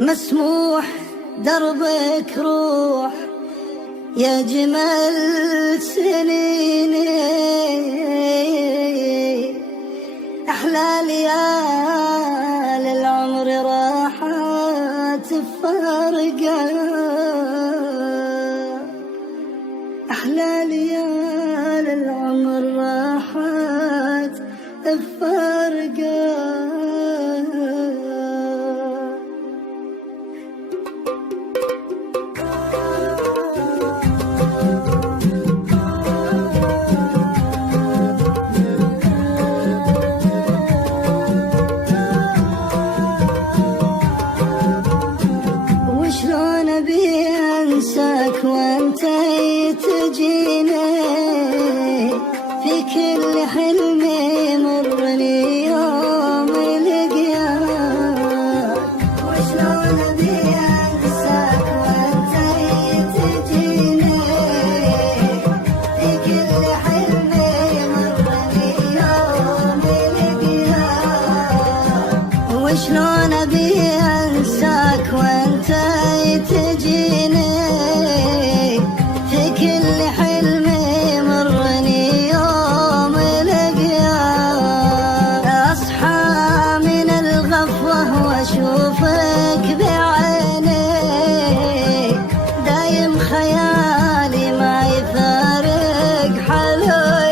مسموح دربك روح يا جمال سنيني، أحلى ليال العمر راحت فرقة، أحلى ليال العمر راحت فرقة. وشلون ابي انساك وانت تجيني، في كل حلم يمرني يوم لقياك. وشلون ابي انساك وانت تجيني، في كل حلم يمرني يوم لقياك. وشلون ابي انساك وانت تجيني، في كل حلم يمرني يوم لقياك. اصحى من الغفوة واشوفك بعيني، دايم خيالي ما يفارق حلوياك.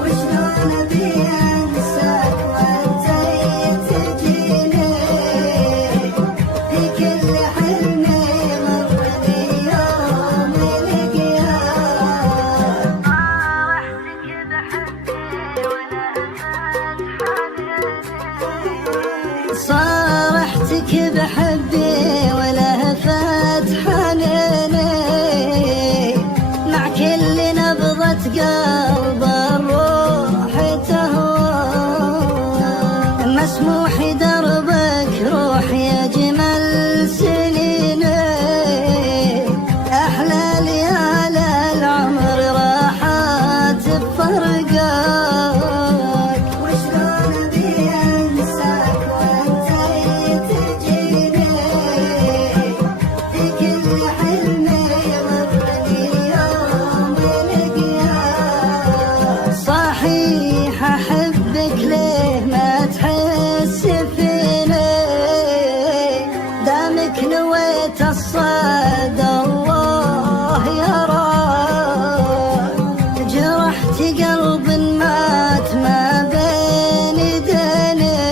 وشلون ابي انساك وانت تجيني، في كل حلم يمرني يوم لقياك. صارحتك بحبي ولهفت حنيني، مع كل نبضة قلب الروح تهوى. مسموح دربك روح يا جمال سنيني، أحلى ليال العمر راحت بفرقاك. وشلون ابي انساك وانت تجيني، في كل حلم يمرني يوم لقياك. صحيح احبك ليه ما تحس فيني، دامك نويت الصيد الله يراك. جرحت قلب مات ما بين ايديني،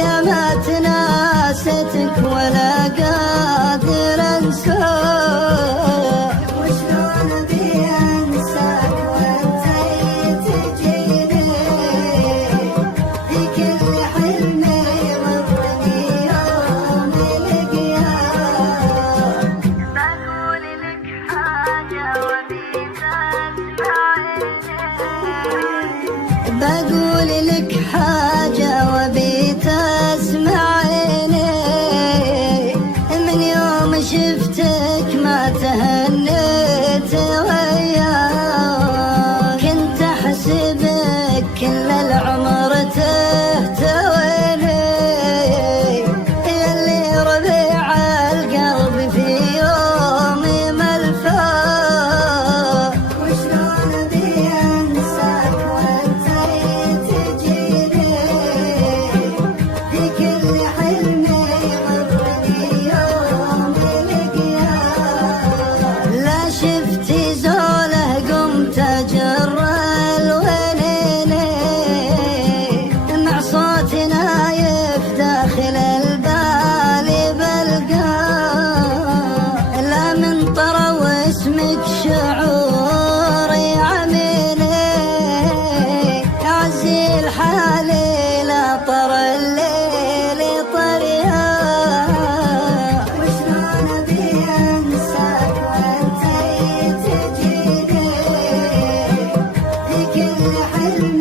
يا ما تناستك ولا قادر انساك. وشلون ابي انساك وانت تجيني، في كل حلم يمرني يوم لقياك. بقول لك حاجة وابي تسمعيني، بقول لك حاجة وابي تسمعيني. من يوم شفتك ما تهنيت وياك، كنت احسبك كل العمر تهتويني، يلي ربيع القلب في يوم ملفاك. وشلون ابي انساك وانت تجيني، في كل حلم يمرني يوم لقياك. لا شفتي زوله قمت اجر الونيني، مع صوت نايف داخل البال بلقاك. لا من طرى واسمك شعور يعميني، عزي الحالي لا طرى الليل طرياك. وشلون ابي انساك وانت تجيني، في كل حلم